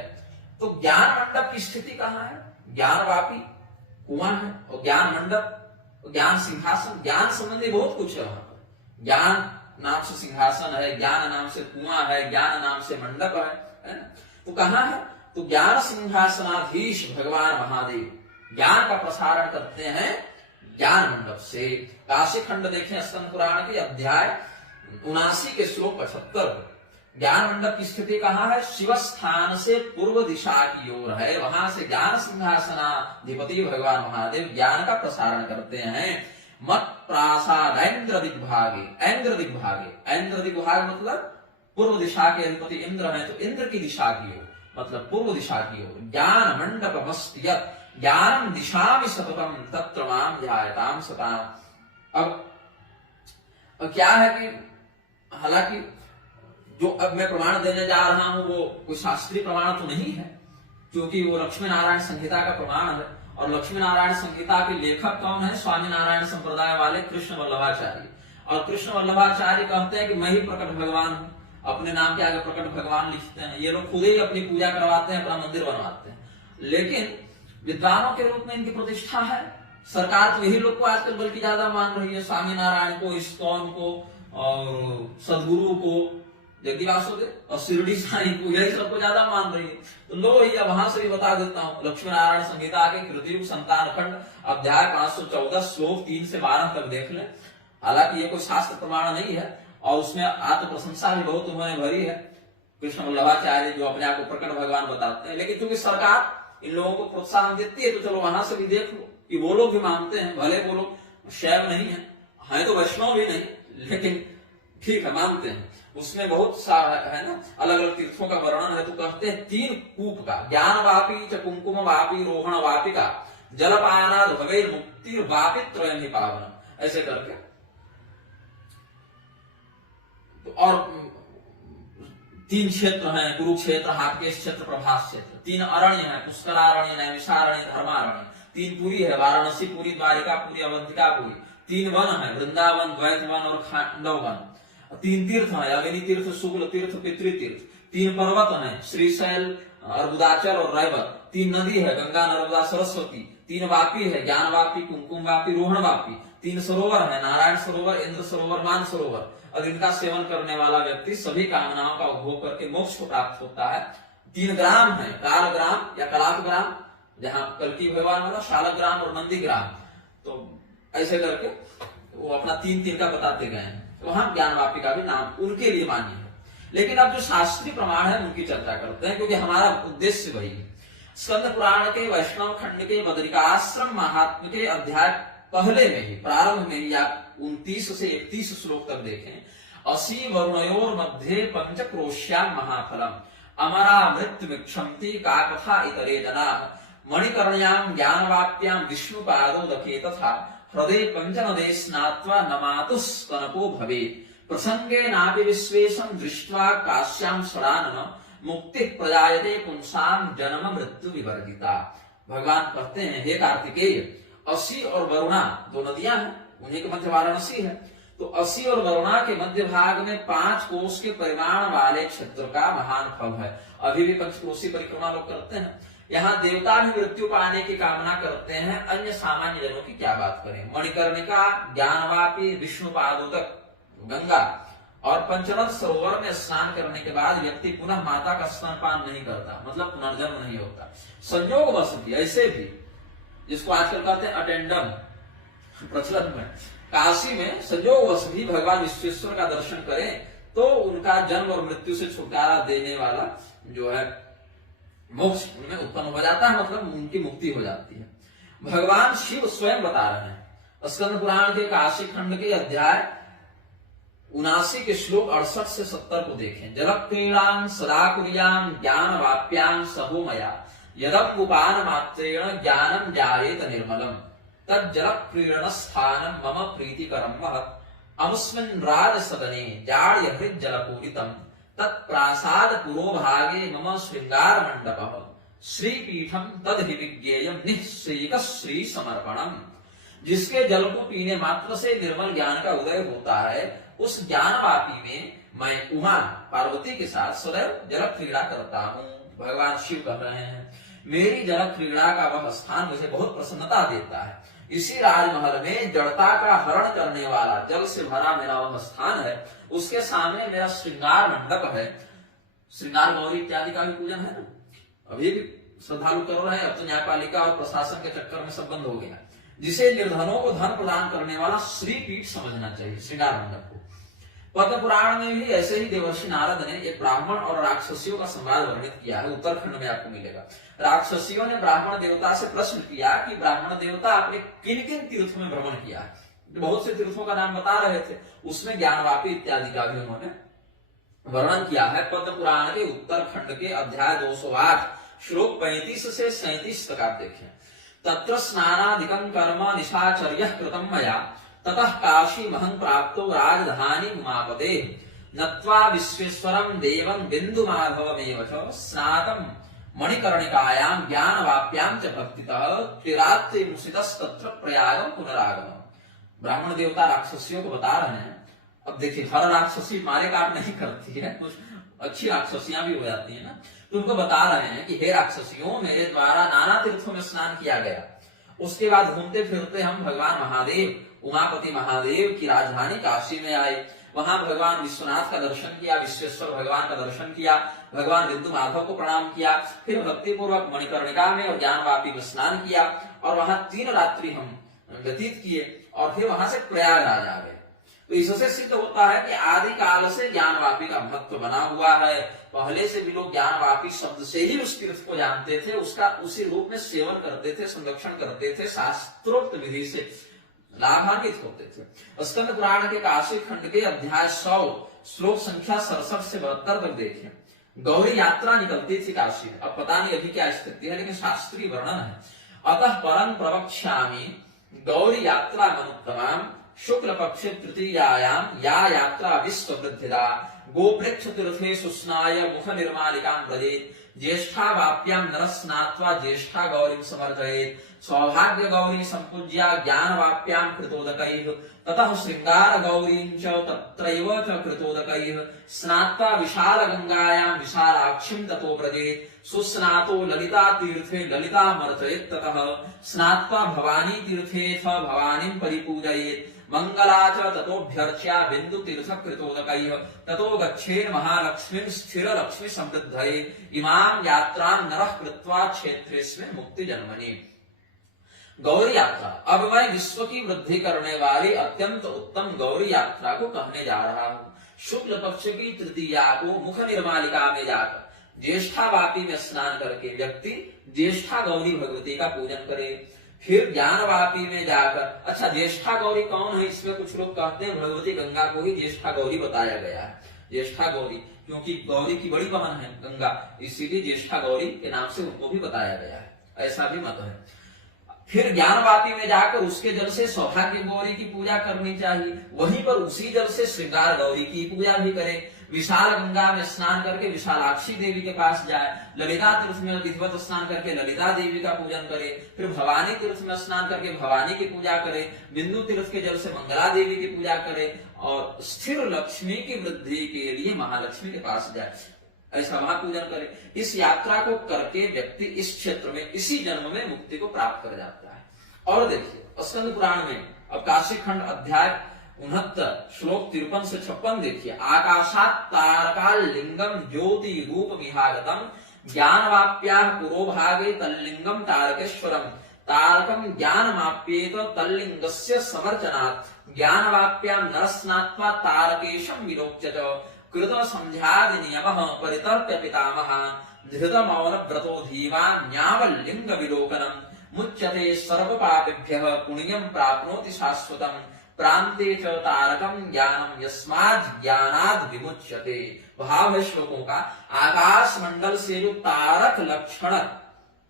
तो ज्ञान मंडप की स्थिति कहां है, ज्ञान वापी कुआं है, और ज्ञान मंडप, ज्ञान सिंहासन, ज्ञान संबंधी बहुत कुछ है वहां पर। ज्ञान नाम से सिंहासन है, ज्ञान नाम से कुआं है, ज्ञान नाम से मंडप है ना। तो कहां है, तो ज्ञान सिंहासनाधीश भगवान महादेव ज्ञान का प्रसारण करते हैं ज्ञान मंडप से। काशी खंड देखें स्कंद पुराण के अध्याय 79 के श्लोक 75। ज्ञान मंडप की स्थिति कहां है, शिव स्थान से पूर्व दिशा की ओर है, वहां से ज्ञान सिंहासनाधिपति भगवान महादेव ज्ञान का प्रसारण करते हैं। मत प्रासाद ऐन्द्र दिग्भागे, ऐन्द्र दिग्भागे, ऐन्द्र दिग्भाग मतलब पूर्व दिशा के अधिपति इंद्र है, तो इंद्र की दिशा की ओर मतलब पूर्व दिशा की ओर। ज्ञान मंडप मस्तियत ज्ञानम दिशामि सततम तत्र माम ध्यायताम सताम। अब क्या है कि हालांकि जो अब मैं प्रमाण देने जा रहा हूं वो कोई शास्त्रीय प्रमाण तो नहीं है, क्योंकि वो लक्ष्मी नारायण संहिता का प्रमाण है, और लक्ष्मी नारायण संहिता के लेखक कौन है, स्वामी नारायण संप्रदाय वाले कृष्ण वल्लभाचार्य। और कृष्ण वल्लभाचार्य कहते हैं कि मैं ही प्रकट भगवान हूं, अपने नाम के आगे प्रकट भगवान लिखते हैं। ये लोग खुद ही अपनी पूजा करवाते हैं, अपना मंदिर बनवाते हैं, लेकिन विद्वानों के रूप में इनकी प्रतिष्ठा है। सरकार तो यही लोग को आजकल बल्कि ज्यादा मान रही है, स्वामी नारायण को, इस्कॉन को, और सदगुरु को, जगदीश वासुदेव और शिरडी साईं को, यही सबको ज्यादा मान रही है। तो लो ही वहां से भी बता देता हूं, लक्ष्मी नारायण संहिता के कृतयुग संतान खंड अध्याय 514 श्लोक 3 से 12 तक देख लें। हालांकि ये कोई शास्त्र प्रमाण नहीं है, और उसमें आत्म प्रशंसा भी बहुत उन्होंने भरी है, कृष्ण वल्लभाचार्य जो अपने आप को प्रकट भगवान बताते हैं। लेकिन क्योंकि सरकार इन लोगों को प्रोत्साहन देती है, तो चलो वहां से भी देख लो कि वो लोग भी मानते हैं, भले वो लोग शैव नहीं है तो वैष्णव भी नहीं, लेकिन ठीक है मानते हैं। उसमें बहुत सारा है ना, अलग अलग तीर्थों का वर्णन है। तो कहते हैं 3 कूप का, ज्ञान वापी च कुंकुम वापी रोहण वापिका जलपायनाद भवे मुक्ति वापी त्रयं ही पावन, ऐसे करके। और तीन क्षेत्र हैं, कुरुक्षेत्र, हापकेश क्षेत्र, प्रभास क्षेत्र। तीन अरण्य है, पुष्करारण्य, नैमिषारण्य, धर्मारण्य। तीन पुरी है, वाराणसी पुरी, द्वारिका पुरी, अवंतिका पुरी। तीन वन है, वृंदावन, द्वैत वन और खांडव वन। तीन तीर्थ है, अग्नि तीर्थ, शुक्ल तीर्थ, पितृ तीर्थ। तीन पर्वत है, श्रीशैल, अर्बुदाचल और रैवत। तीन नदी है, गंगा, नर्मदा, सरस्वती। तीन वापी है, ज्ञान वापी, कुमकुम वापी, रोहण वापी। तीन सरोवर है, नारायण सरोवर, इंद्र सरोवर, मान सरोवर। और इनका सेवन करने वाला व्यक्ति सभी कामनाओं का उपभोग करके मोक्ष को प्राप्त होता है। तीन ग्राम है, काल ग्राम या कलाप ग्राम, जहां कल्कि भगवान वाला, शालक ग्राम और नंदी ग्राम। तो ऐसे करके वो अपना तीन तीन का बताते गए हैं। तो वहां ज्ञान वापी का भी नाम उनके लिए मान्य है। लेकिन अब जो शास्त्रीय प्रमाण है उनकी चर्चा करते हैं, क्योंकि हमारा उद्देश्य वही है। स्कंद पुराण के वैष्णव खंड के बद्रिकाश्रम महात्म्य के अध्याय पहले में ही, प्रारंभ में ही आप 29 से 31 श्लोक तक देखें। असी वरुणयोर मध्ये पंचक्रोश्याम महाफलम अमरा मृत्यु विक्षंति का कथा इतरे जना मणिकर्ण्याम ज्ञानवाप्याम विष्णुपादो दखे तथा हृदय पंचनदे स्नात्वा नमातुस्तनको भवेत् प्रसंगे नापि विश्वेशं दृष्ट्वा काश्याम षडानन मुक्ति प्रजायते पुंसाम जन्म मृत्यु विवर्जिता। भगवान कहते हैं, हे कार्तिकेय, असी और वरुणा दो नदियां हैं, उन्हीं के मध्य वाराणसी है। तो असी और वरुणा के मध्य भाग में 5 कोस के परिमाण वाले क्षेत्र का महान फल है। अभी भी पंचकोशी परिक्रमा लोग करते हैं। यहाँ देवता भी मृत्यु पाने की कामना करते हैं, अन्य सामान्य जनों की क्या बात करें। मणिकर्णिका, ज्ञानवापी, विष्णुपादोदक, गंगा और पंचनद सरोवर में स्नान करने के बाद व्यक्ति पुनः माता का स्तनपान नहीं करता, मतलब पुनर्जन्म नहीं होता। संयोगवश भी ऐसे भी, जिसको आजकल कहते हैं अटेंडम, प्रचलन में, काशी में संयोगवश भी भगवान विश्वेश्वर का दर्शन करें तो उनका जन्म और मृत्यु से छुटकारा देने वाला जो है मोक्ष उनमें उत्पन्न हो जाता है, मतलब उनकी मुक्ति हो जाती है। भगवान शिव स्वयं बता रहे हैं। स्कंद पुराण के काशी खंड के अध्याय 79 के श्लोक 68 से 70 को देखें। जल क्रीड़ां सदा कुर्यां ज्ञान वाप्यां सहोमया यदम उपान मात्रेण ज्ञानम जायेत निर्मलम तज्जल क्रीडन स्थानम मम प्रीतिकरम महत् अमुस्मिन् राज सदने जाड्य हृद जलपूरितम तत्प्रासाद पुरोभागे मम श्रृंगार मंडपः श्रीपीठम तद्हि विज्ञेयम निःश्रीक श्री समर्पणम। जिसके जल को पीने मात्र से निर्मल ज्ञान का उदय होता है, उस ज्ञानवापी में मैं उमा पार्वती के साथ सदैव जल क्रीड़ा करता हूँ। भगवान शिव कह रहे हैं, मेरी जल क्रीड़ा का वह स्थान मुझे बहुत प्रसन्नता देता है। इसी राजमहल में जड़ता का हरण करने वाला जल से भरा मेरा वह स्थान है, उसके सामने मेरा श्रृंगार मंडप है। श्रृंगार गौरी इत्यादि का भी पूजन है ना, अभी भी श्रद्धालु कर रहे हैं। अब तो न्यायपालिका और प्रशासन के चक्कर में सब बंद हो गया। जिसे निर्धनों को धन प्रदान करने वाला श्रीपीठ समझना चाहिए श्रृंगार मंडप को। पद्म पुराण में भी ऐसे ही देवर्षि नारद ने एक ब्राह्मण और राक्षसियों का संवाद वर्णित किया है, उत्तराखंड में आपको मिलेगा। राक्षसियों ने ब्राह्मण देवता से प्रश्न किया कि ब्राह्मण देवता आपने किन किन तीर्थों में भ्रमण किया है। बहुत से तीर्थों का नाम बता रहे थे, उसमें ज्ञानवापी इत्यादि का भी उन्होंने वर्णन किया है। पद्म पुराण के उत्तरखंड के अध्याय 208 श्लोक 35 से 37 तक आप देखें। तत्र स्नानादिकं कर्म निशाचर्यः कृतं मया ततः काशी महं प्राप्तो राजधानी उमापते नत्वा विश्वेश्वरं देवं बिन्दुमाधवमेव च स्नातं मणिकर्णिकायां ज्ञानवाप्यां च भक्तितः त्रिरात्रि मुसितस्तत्र प्रयागं पुनरागमम्। ब्राह्मण देवता राक्षसियों को बता रहे हैं। अब देखिए, हर राक्षसी मारे काट नहीं करती है, कुछ अच्छी राक्षसियां भी हो जाती है ना। तो उनको बता रहे हैं कि हे राक्षसियों, मेरे द्वारा नाना तीर्थों में स्नान किया गया। उसके बाद घूमते फिरते हम भगवान महादेव, उमापति महादेव की राजधानी काशी में आए। वहां भगवान विश्वनाथ का दर्शन किया, विश्वेश्वर भगवान का दर्शन किया, भगवान बिंदु माधव को प्रणाम किया, फिर भक्ति पूर्वक मणिकर्णिका में और ज्ञानवापी में स्नान किया और वहां 3 रात्रि हम व्यतीत किए और फिर वहां से प्रयागराज आ गए। तो इससे सिद्ध होता है कि आदि काल से ज्ञानवापी का महत्व बना हुआ है। पहले से भी लोग ज्ञानवापी शब्द से ही उस तीर्थ को जानते थे, उसका उसी रूप में सेवन करते थे, संरक्षण करते थे, शास्त्रोक्त विधि से लाभान्वित होते थे। स्कंद पुराण के काशी खंड के अध्याय 100 श्लोक संख्या 67 से 72 तक देखें। गौरी यात्रा निकलती थी काशी में। अब पता नहीं अभी क्या स्थिति है, लेकिन शास्त्रीय वर्णन है। अतः परं प्रवक्ष्यामि गौरी यात्रा मनुत्तमाम शुक्ल पक्षे तृतीयायाम या यात्रा विश्व वृद्धिदा गोवृक्ष तीर्थे सुस्नाय मुख निर्मालिकां व्रजेत् ज्येष्ठा वाप्यां नरः स्नात्वा ज्येष्ठा गौरीं समर्जयेत् सौभाग्य गौरी संपूज्या ज्ञान वाप्यां कृतोदकैः ततः श्रृंगार गौरीं च तत्रैव च कृतोदकैः स्नात्वा विशाल गंगायां विशालाक्षीं ततो व्रजेत् सुस्नातो ललिता तीर्थे ललितामर्चयेत् ततः स्नात्वा भवानी तीर्थेऽथ भवानीं परिपूजयेत् मंगला च ततोऽभ्यर्च्या बिंदु तीर्थ कृतोदकैः ततो गच्छेन् महालक्ष्मीं स्थिर लक्ष्मी समृद्धये इमां यात्रां नरः कृत्वा क्षेत्रेऽस्मिन् मुक्ति जन्मनि। गौरी यात्रा। अब मैं विश्व की वृद्धि करने वाली अत्यंत उत्तम गौरी यात्रा को कहने जा रहा हूँ। शुक्ल पक्ष की तृतीया को मुख निर्मालिका में जाकर ज्येष्ठा वापी में स्नान करके व्यक्ति ज्येष्ठा गौरी भगवती का पूजन करे। फिर ज्ञान वापी में जाकर, अच्छा ज्येष्ठा गौरी कौन है, इसमें कुछ लोग कहते हैं भगवती गंगा को ही ज्येष्ठा गौरी बताया गया है। ज्येष्ठा गौरी क्योंकि गौरी की बड़ी बहन है गंगा, इसीलिए ज्येष्ठा गौरी के नाम से उनको भी बताया गया है, ऐसा भी मत है। फिर ज्ञान वापी में जाकर उसके जल से सौभाग्य गौरी की पूजा करनी चाहिए, वहीं पर उसी जल से श्रृंगार गौरी की पूजा भी करे। विशाल गंगा में स्नान करके विशालाक्षी देवी के पास जाए। ललिता तीर्थ में विधिवत स्नान करके ललिता देवी का पूजन करे। फिर भवानी तीर्थ में स्नान करके भवानी की पूजा करे। बिंदु तीर्थ के जल से मंगला देवी की पूजा करे और स्थिर लक्ष्मी की वृद्धि के लिए महालक्ष्मी के पास जाए, ऐसा वहां पूजन करे। इस यात्रा को करके व्यक्ति इस क्षेत्र में इसी जन्म में मुक्ति को प्राप्त कर जाता है। और देखिए स्कंद पुराण में अब काशी खंड अध्याय 69 श्लोक 53 से 56 देखिए। आकाशात् तारकाल लिंगम ज्योति रूप विहागतम ज्ञान वाप्या पुरोभागे तल्लिंगम तारकेश्वरम तारकम ज्ञान माप्येत तल्लिंगस्य समर्चनात् ज्ञान वाप्यां नरस्नात्वा तारकेशम विलोक्य कृत संध्यादि नियमः परितर्प्य पितामहान् धृत मौन व्रतो धीवान् न्यावल्लिंग विलोकनम् मुच्यते सर्व पापेभ्यः पुण्यं प्राप्नोति शाश्वतम् प्रान्ते च तारकम ज्ञानम यस्मात् ज्ञानाद् विमुच्यते। भाव है श्लोकों का, आकाश मंडल से जो तारक लक्षण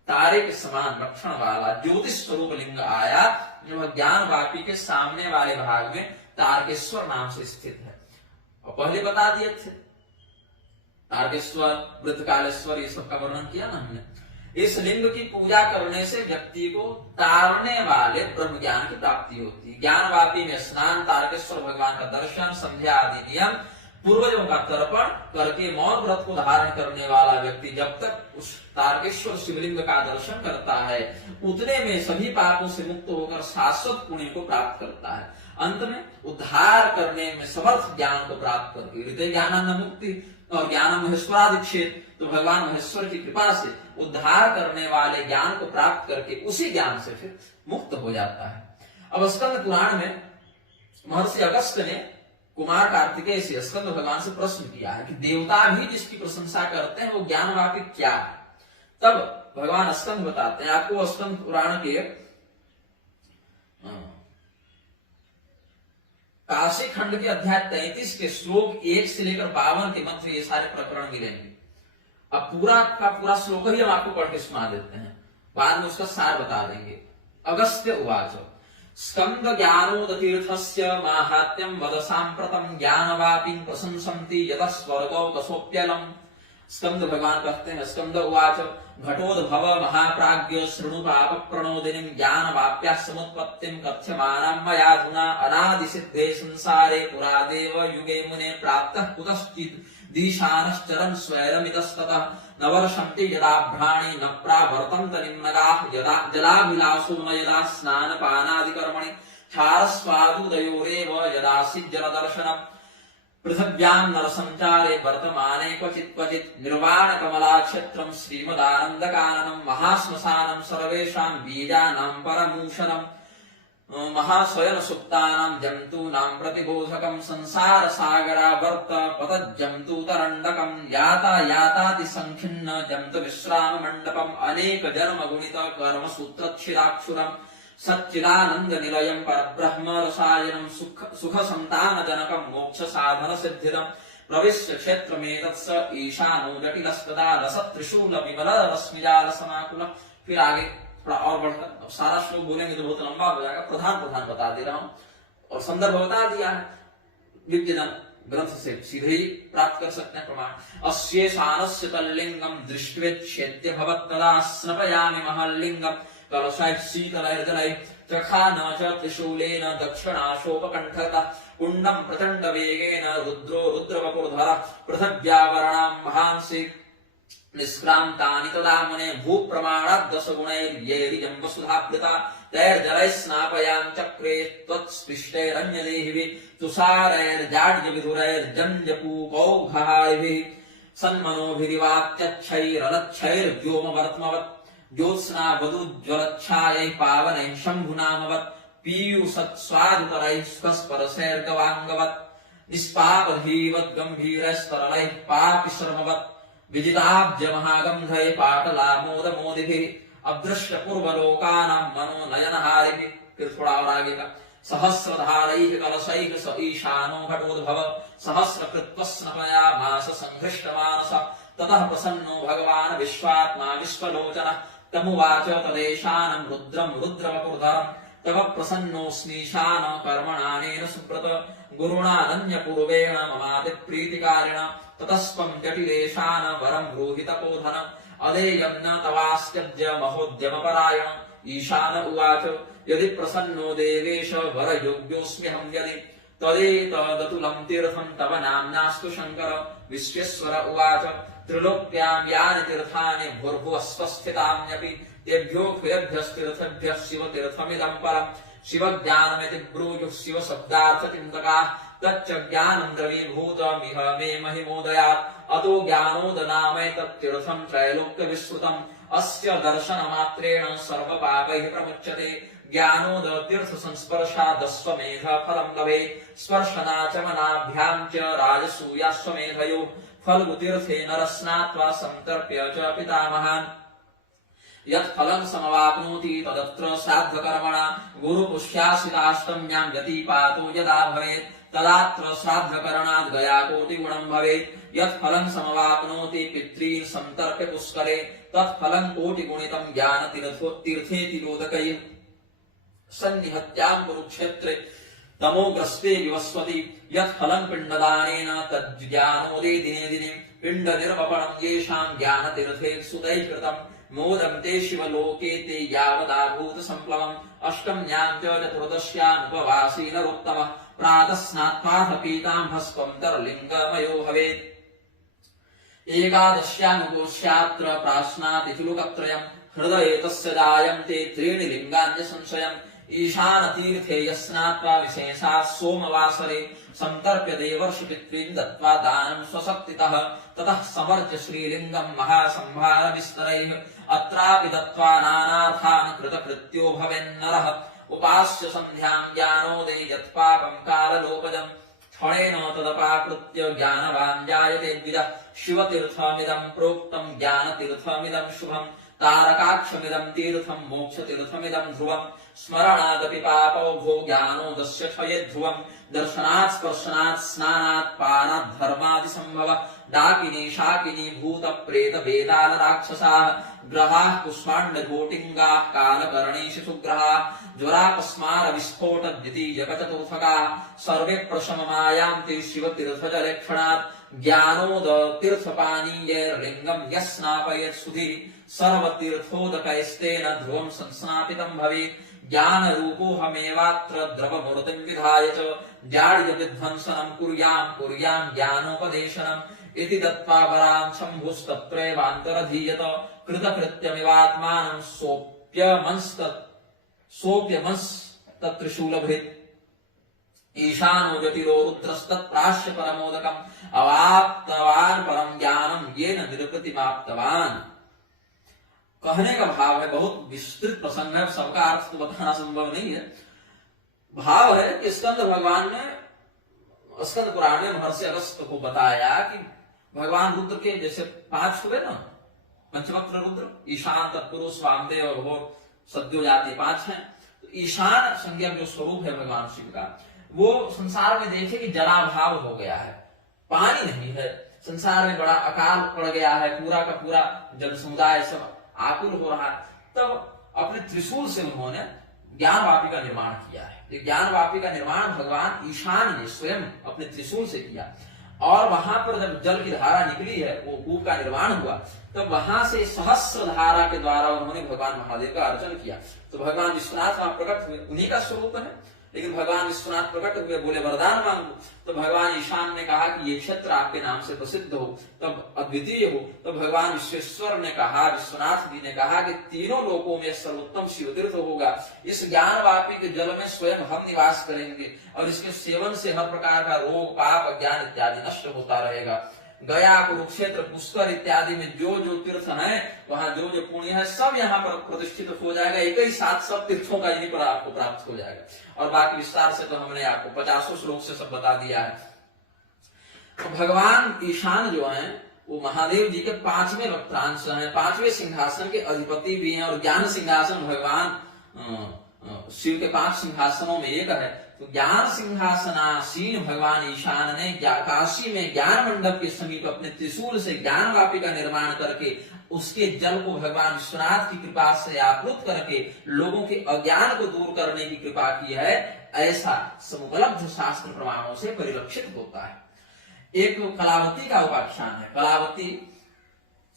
तारे के समान लक्षण वाला ज्योतिष स्वरूप लिंग आया, जो ज्ञान वापी के सामने वाले भाग में तारकेश्वर नाम से स्थित है। और पहले बता दिए थे तारकेश्वर वृत्तकालेश्वर ये सब का वर्णन किया ना हमने। इस लिंग की पूजा करने से व्यक्ति को तारने वाले ब्रह्म ज्ञान की प्राप्ति होती है। ज्ञान वापी में स्नान, तारकेश्वर भगवान का दर्शन, संध्या आदि नियम, पूर्वजों का तर्पण करके मौन व्रत को धारण करने वाला व्यक्ति जब तक उस तारकेश्वर शिवलिंग का दर्शन करता है, उतने में सभी पापों से मुक्त होकर शाश्वत पुण्य को प्राप्त करता है। अंत में उद्धार करने में समर्थ ज्ञान को प्राप्त करके हृदय ज्ञानानंद मुक्ति और ज्ञान महेश्वरादिक्षेत, तो भगवान महेश्वर की कृपा से उद्धार करने वाले ज्ञान को प्राप्त करके उसी ज्ञान से फिर मुक्त हो जाता है। अब स्कंद पुराण में महर्षि अगस्त्य ने कुमार कार्तिकेय से स्कंद भगवान से प्रश्न किया है कि देवता भी जिसकी प्रशंसा करते हैं वो ज्ञानवापी क्या है। तब भगवान स्कंद बताते हैं आपको, स्कंद पुराण के काशी खंड के अध्याय 33 के श्लोक 1 से लेकर 52 के मध्य ये सारे प्रकरण मिलेंगे। अब पूरा का पूरा श्लोक ही हम आपको पढ़ के सुना देते हैं, बाद में उसका सार बता देंगे। अगस्त्य उवाच स्कंद ज्ञानोदतीर्थस्य माहात्म्यं वद सांप्रतम ज्ञानवापीं प्रशंसन्ति यतः स्वर्गो कसोप्यलम्। स्कंद भगवान कहते हैं, स्कंद उवाच घटोद्भव महाप्राज्ञ शृणु पाप प्रणोदिनीं ज्ञानवाप्याः समुत्पत्तिं कथ्यमानां मयाधुना अनादि सिद्धे संसारे पुरादेव युगे मुने प्राप्तः कुतश्चित् दीशानश्चरन् स्वैरमितस्ततः न वर्षन्ति यदाभ्राणि न प्रावर्तन्त निम्नगाः यदा जलाभिलाषो न यदा स्नानपानादिकर्मणि क्षारस्वादुदयोरेव यदा सिज्जनदर्शनम् पृथिव्यां नरसंचारे वर्तमाने क्वचित् क्वचित् निर्वाण कमलाक्षेत्रं श्रीमदानन्दकाननं महाश्मशानं सर्वेषां बीजानां परमूषणम् महास्वयं सुप्तानां जन्तूनां प्रतिबोधकं संसार सागरावर्त पतज्जन्तु तरण्डकं यातायाताति संखिन्न जन्तु विश्राम मंडपम अनेक जन्म गुणित कर्म सूत्रच्छिराक्षुरम् सच्चिदानंद निलयं परब्रह्म रसायनं सुख संतान जनकं मोक्ष साधन सिद्धिदं प्रविश्य क्षेत्र में तत्स ईशानो जटिलस्तदा रसत्रिशूल विमल रश्मिजाल समाकुल। फिर आगे थोड़ा और बढ़कर सारा श्लोक बोलेंगे तो बहुत लंबा हो जाएगा, प्रधान प्रधान बता दे रहा हूं और संदर्भ बता दिया है। विद्यजन ग्रंथ से सीधे ही प्राप्त कर सकते हैं प्रमाण। अस्येषानस्य तल्लिंगम दृष्ट्वेच्छेद्य भवत्तदा स्नपयामि महल्लिंगम कलशैः शीतलैर्जलैः चखान च त्रिशूलेन दक्षिणाशोपकण्ठतः कुण्डं प्रचण्ड वेगेन रुद्रो रुद्रवपुर्धरः पृथग्व्यावरणां महांसि निष्क्रान्तानि तदा मुने भूप्रमाणात् दशगुणैर्यैरियं वसुधाप्लुता तैर्जलैः स्नापयां चक्रे त्वत्स्पृष्टैरन्यदेहिभिः तुषारैर्जाड्यविधुरैर्जञ्जपूपौघहारिभिः सन्मनोभिरिवात्यच्छैरलच्छैर्व्योमवर्त्मवत् ज्योत्स्ना वधूज्ज्वलच्छायै पावनैः शम्भुनामवत् पीयूषत्स्वादुतरैः स्वस्परशैर्गवाङ्गवत् निष्पापधीवत् गम्भीरैस्तरलैः पापिशर्मवत् विजिताब्जमहागन्धैः पाटलामोदमोदिभिः अदृष्टपूर्वलोकानां मनोनयनहारिभिः। फिर थोड़ा और आगे का सहस्रधारैः कलशैः स ईशानो घटोद्भव सहस्रकृत्वस्नपयामास संहृष्टमानस ततः प्रसन्नो भगवान् विश्वात्मा विश्वलोचनः तमुवाच तदेशानं रुद्रं रुद्रवपुर्धरं तव प्रसन्नोऽस्मीशान कर्मणानेन सुब्रत गुरुणानन्यपूर्वेण ममाति प्रीतिकारिण ततस्त्वं जटिलेशान वरं ब्रूहि तपोधन अदेयं न तवास्त्यज्य महोद्यमपरायण। ईशान उवाच यदि प्रसन्नो देवेश वरयोग्योऽस्म्यहं यदि तदेतदतुलं तीर्थं तव नाम्नास्तु शङ्कर। विश्वेश्वर उवाच त्रिलोक्यां यानि तीर्थानि भूर्भुवस्वस्थितान्यपि तेभ्यो क्षुरेभ्यस्तीर्थेभ्यः शिवतीर्थमिदं परम्। शिवज्ञानमिति ब्रूयुः शिवशब्दार्थचिन्तकाः तच्च ज्ञानं द्रवीभूतमिह मे महिमोदयात् अतो ज्ञानोदनामैतत्तीर्थं त्रैलोक्यविश्रुतम् अस्य दर्शनमात्रेण सर्वपापैः प्रमुच्यते। ज्ञानोदतीर्थसंस्पर्शादश्वमेध फलं लभेत् स्पर्शनाचमनाभ्यां च राजसूयाश्वमेधयोः फल्गुतीर्थेन रस्नात्वा सन्तर्प्य च पितामहान् यत्फलं समवाप्नोति तदत्र श्राद्धकर्मणा गुरुपुष्यासिताष्टम्यां व्यतिपातो यदा भवेत् तदात्र श्राद्धकरणाद् गयाकोटिगुणं भवेत्। यत्फलं समवाप्नोति पितॄन् सन्तर्प्य पुष्करे तत्फलं कोटिगुणितं ज्ञानतीर्थेति लोदकैः सन्निहत्यां कुरुक्षेत्रे तमोग्रस्ते विवस्वति। यत्फलं पिण्डदानेन तज्ज्ञानोदे दिने दिने पिण्डनिर्वपणं येषां ज्ञानतीर्थे सुतैः कृतम् मोदं ते शिवलोके ते यावदाभूत सम्प्लवम्। अष्टम्यां च चतुर्दश्यानुपवासीनरुत्तमः प्रातः स्नात्वाथ पीताम्भस्त्वं तरलिङ्गमयो भवेत्। एकादश्यानुगोष्यात्र प्राश्नातिथिलुकत्रयम् हृदये तस्य जायन्ते त्रीणि लिङ्गान्यसंशयम्। ईशानतीर्थे यस्नात्वा विशेषात् सोमवासरे सन्तर्प्य देवर्षिपितॄन् दत्त्वा दानं स्वशक्तितः ततः समर्च्य श्रीलिङ्गं महासंभारविस्तरैः अत्रापि दत्त्वा नानार्थान् कृतकृत्यो भवेन्नरः। उपास्य सन्ध्यां ज्ञानोदये यत्पापं काललोपजम् क्षणेन तदपाकृत्य ज्ञानवान् जायते द्विजः। शिवतीर्थमिदं प्रोक्तं ज्ञानतीर्थमिदं शुभम् तारकाक्षमिदं तीर्थं मोक्षतीर्थमिदं ध्रुवम्। स्मरणादपि पापो भो ज्ञानोदस्य क्षये ध्रुवम्। दर्शनात् स्पर्शनात् स्नानात् पानात् धर्मादिसम्भव डाकिनी शाकिनी भूत प्रेत वेदाल राक्षसाः ग्रहाः कुष्माण्डकोटिङ्गाः कालकरणीषु सुग्रहाः ज्वरापस्मार विस्फोट द्वितीयकचतुर्थकाः सर्वे प्रशममायान्ति शिवतीर्थजलेक्षणात्। ज्ञानोदतीर्थपानीयैर्लिङ्गं यस्नापयेत् सुधि सर्वतीर्थोदकैस्तेन ध्रुवं संस्नापितं भवेत्। ज्ञानरूपोऽहमेवात्र द्रवमूर्तिं विधाय च जाड्यविध्वंसनं कुर्यां ज्ञानोपदेशनम् इति दत्त्वा वरान् शम्भुस्तत्रैवान्तरधीयत। कृतकृत्यमिवात्मानं सोऽप्यमंस्तत्त्रिशूलभृत्। ईशानो जटिलो रुद्रस्तत्प्राश्य परमोदकम् अवाप्तवान् परम ज्ञानम येन निरुक्तिमाप्तवान्। कहने का भाव है, बहुत विस्तृत प्रसंग है, सबका अर्थ तो बताना संभव नहीं है। भाव है कि स्कंद भगवान ने स्कंद पुराण में महर्षि अगस्त्य को बताया कि भगवान रुद्र के जैसे 5 हुए ना, पंचवक्त्र रुद्र, ईशान, तत्पुरुष, वामदेव और वो सद्यो जाति 5 हैं। तो ईशान संज्ञा जो स्वरूप है भगवान शिव का, वो संसार में देखे कि जलाभाव हो गया है, पानी नहीं है, संसार में बड़ा अकाल पड़ गया है, पूरा का पूरा जन समुदाय सब आकुल हो रहा है। तब अपने त्रिशूल से उन्होंने ज्ञान वापी का निर्माण किया है। तो ज्ञान वापी का निर्माण भगवान ईशान ने स्वयं अपने त्रिशूल से किया। और वहां पर जब जल की धारा निकली है, वो कूप का निर्माण हुआ, तब वहां से सहस्र धारा के द्वारा उन्होंने भगवान महादेव का अर्चन किया। तो भगवान विश्वनाथ वहां प्रकट हुए, उन्हीं का स्वरूप है। लेकिन भगवान विश्वनाथ प्रकट हुए, बोले वरदान मांगो। तो भगवान ईशान ने कहा कि ये क्षेत्र आपके नाम से प्रसिद्ध हो, तब अद्वितीय हो। तो भगवान विश्वेश्वर ने कहा, विश्वनाथ जी ने कहा कि तीनों लोकों में सर्वोत्तम शिवतीर्थ होगा। इस ज्ञान वापी के जल में स्वयं हम निवास करेंगे और इसके सेवन से हर प्रकार का रोग, पाप, अज्ञान इत्यादि नष्ट होता रहेगा। गया, कुरुक्षेत्र, पुष्कर इत्यादि में जो जो तीर्थ हैं, वहां जो जो पुण्य है, सब यहाँ पर प्रतिष्ठित हो जाएगा। एक ही साथ सब तीर्थों का यहीं पर आपको प्राप्त हो जाएगा। और बाकी विस्तार से तो हमने आपको 50 श्लोक से सब बता दिया है। तो भगवान ईशान जो है वो महादेव जी के 5वें वक्त्रांश हैं, 5वें सिंहासन के अधिपति भी हैं। और ज्ञान सिंहासन भगवान शिव के 5 सिंहासनों में एक है। तो ज्ञान सिंहासनासीन भगवान ईशान ने काशी में ज्ञान मंडप के समीप अपने त्रिशूल से ज्ञान वापी का निर्माण करके उसके जल को भगवान विश्वनाथ की कृपा से आपूर्त करके लोगों के अज्ञान को दूर करने की कृपा की है। ऐसा समुपलब्ध शास्त्र प्रमाणों से परिलक्षित होता है। एक कलावती का उपाख्यान है। कलावती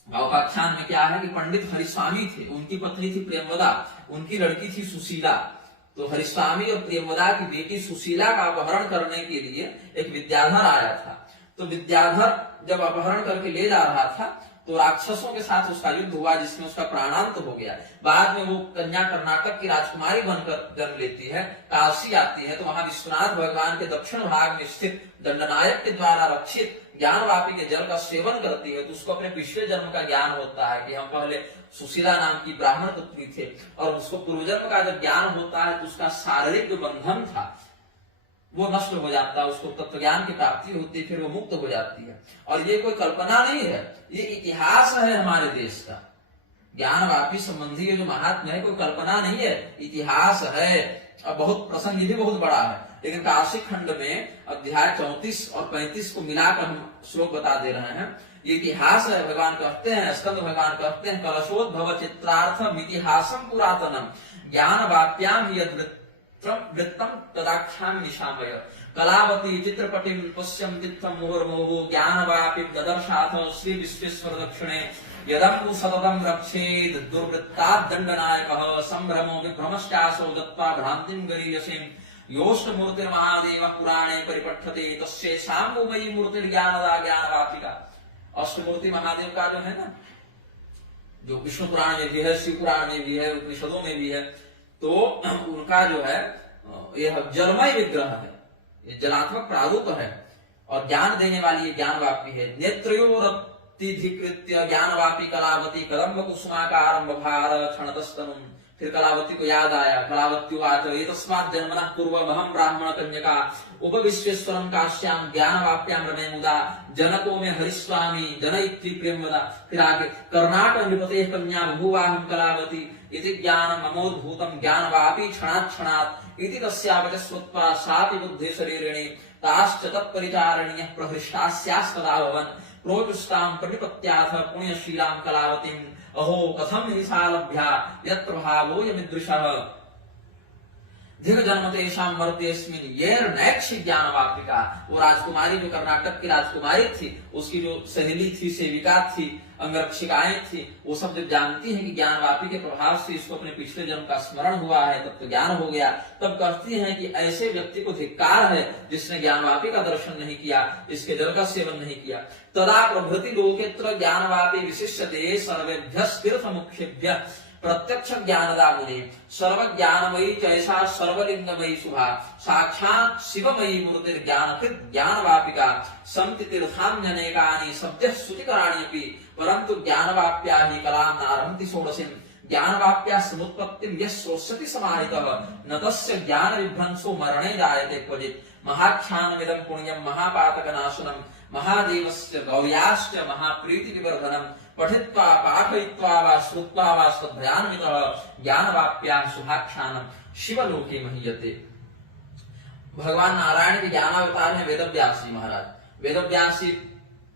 उपाख्यान में क्या है कि पंडित हरिस्वामी थे, उनकी पत्नी थी प्रेमवदा, उनकी लड़की थी सुशीला। तो हरिस्वामी और प्रेमवदा की बेटी सुशीला का अपहरण करने के लिए एक विद्याधर आया था। तो विद्याधर जब अपहरण करके ले जा रहा था तो राक्षसों के साथ उसका युद्ध हुआ, जिसमें उसका प्राणांत हो गया। बाद में वो कन्या कर्नाटक की राजकुमारी बनकर जन्म लेती है, काशी आती है। तो वहां विश्वनाथ भगवान के दक्षिण भाग में स्थित दंडनायक के द्वारा रक्षित ज्ञान वापी के जल का सेवन करती है। तो उसको अपने पिछले जन्म का ज्ञान होता है कि हम पहले सुशीला नाम की ब्राह्मण पुत्री थे, और उसको पूर्वजन्म का जब ज्ञान होता है तो उसका शारीरिक जो बंधन था वो नष्ट हो जाता है, उसको तत्व ज्ञान की प्राप्ति होती है, फिर वो मुक्त हो जाती है। और ये कोई कल्पना नहीं है, ये इतिहास है हमारे देश का। ज्ञान वापी संबंधी ये जो महात्म्य है कोई कल्पना नहीं है, इतिहास है। और बहुत प्रसंग भी बहुत बड़ा है, लेकिन काशी खंड में अध्याय 34 और 35 को मिलाकर हम श्लोक बता दे रहे हैं। ये इतिहास है। भगवान कहते हैं, स्कंद भगवान कहते हैं, कलशोद्भव चित्रार्थम इतिहासम पुरातनम ज्ञान वाप्याम वृत्तम तदाख्यान निशामय कलावती चित्रपटि पश्यम तीर्थम मुहुर्मुहुः ज्ञान वापी ददर्शाथ श्री विश्वेश्वर दक्षिणे यदं सततं रक्षेद दुर्वृत्तात् दंडनायकः संभ्रमो विभ्रमश्चासो दत्त्वा भ्रांतिं गरीयसीं योष्टमूर्तिर्महादेवः पुराणे परिपठ्यते तस्यै शाम्भुमयी मूर्तिर्ज्ञानदा ज्ञानवापिका। अष्टमूर्ति महादेव का जो है ना, जो विष्णु पुराण में भी है, शिव पुराण में भी है, उपनिषदों में भी है, तो उनका जो है यह जलमय विग्रह है, ये जलात्मक प्रारूप है और ज्ञान देने वाली ये ज्ञान वापी है। नेत्रयोरतिधिकृत्य ज्ञान वापी कलावती कदम्ब कुसुमाकारं बभार क्षणतस्तनुम्। फिर कलावती को याद आया, कलावत्युवाच एतस्मात् जन्मनः पूर्वमहं ब्राह्मण कन्यका उपविश्वेश्वरं काश्यां ज्ञान वाप्यां रमे मुदा जनको में हरिस्वामी जनयित्री प्रेमवदा। फिर आगे कर्नाटक नृपतेः कन्या बभूवाहं कलावती इति ज्ञानम् अमोद्भूतं ज्ञान वापी क्षणात् क्षणात् इति तस्यावच श्रुत्वा सापि बुद्धे शरीरिणे ताश्च तत्परिचारणीयः प्रहृष्टास्यास्तदा भवन् प्रोचुष्टां प्रतिपत्याथ पुण्यशीलां कलावतीम् अहो कथम निशालभ्या यत्र भावोऽयमिदृशः दीर्घजन्मतेषां वर्तेऽस्मिन् येर नैक्ष ज्ञान वापिका। वो राजकुमारी जो कर्नाटक की राजकुमारी थी, उसकी जो सहेली थी, सेविका थी, अंगरक्षिकाएं थी, वो सब जब जानती हैं कि ज्ञान वापी के प्रभाव से इसको अपने पिछले जन्म का स्मरण हुआ है, तब तो ज्ञान हो गया, तब कहती हैं कि ऐसे व्यक्ति को धिक्कार है जिसने ज्ञान वापी का दर्शन नहीं किया, इसके जल का सेवन नहीं किया। तदा प्रभृति लोकेत्र ज्ञान वापी विशिष्यते सर्वेभ्यः तीर्थमुखेभ्यः प्रत्यक्ष ज्ञानदा मुनि सर्व ज्ञानमयी चैसा सर्वलिंगमयी शुभा साक्षात् शिवमयी मूर्तिर्ज्ञानकृत ज्ञान वापिका संति तीर्थान्यनेकानि सद्यः शुचिकराण्यपि परंतु ज्ञान वाप्या हि कलां नारहन्ति षोडशीं ज्ञान वाप्या समुत्पत्तिं यः श्रोष्यति समाहितः न तस्य ज्ञान विभ्रंशो मरणे जायते क्वचित् महाख्यानमिदं पुण्यं महापातकनाशनं महादेवस्य गौर्याश्च महाप्रीति विवर्धनं पठित्वा पाठयित्वा वा श्रुत्वा वा श्रद्धयान्वितः ज्ञानवाप्याः शुभाख्यानं शिवलोके महीयते। भगवान नारायण के ज्ञानावतार हैं वेदव्यास जी महाराज। वेदव्यास जी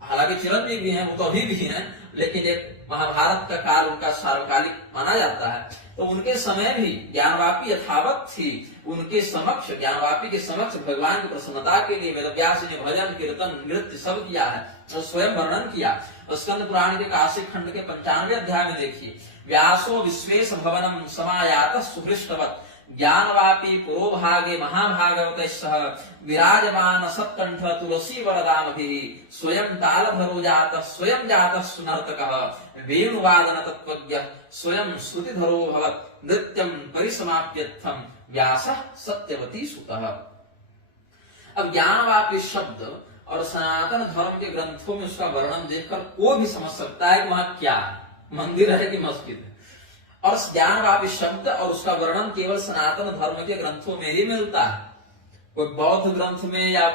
हालांकि चिरंजीव भी हैं, वो तो अभी भी हैं, लेकिन एक महाभारत का काल उनका सार्वकालिक माना जाता है। तो उनके समय भी ज्ञानवापी यथावत थी। उनके समक्ष, ज्ञानवापी के समक्ष भगवान की प्रसन्नता के लिए वेदव्यास ने भजन कीर्तन नृत्य सब किया है और स्वयं वर्णन किया। स्कंद पुराण के काशी खंड के 95वें अध्याय में देखिए, व्यासो विश्वेश भवनम समायात सुहृष्टवत ज्ञानवापी पुरोभागे महाभागवत सह विराजमान सत्कंठ तुलसी वरदामभि स्वयं तालधरो जात स्वयं जात सुनर्तकः वेणुवादन तत्त्वज्ञ स्वयं श्रुतिधरो भवत् नृत्यं परिसमाप्यर्थम व्यासः सत्यवती सुतः। अब ज्ञानवापी शब्द और सनातन धर्म के ग्रंथों में उसका वर्णन देखकर कोई भी समझ सकता है कि वहां क्या मंदिर है कि मस्जिद है। और ज्ञानवापी शब्द और उसका वर्णन केवल सनातन धर्म के ग्रंथों में ही मिलता है। कोई बौद्ध ग्रंथ में या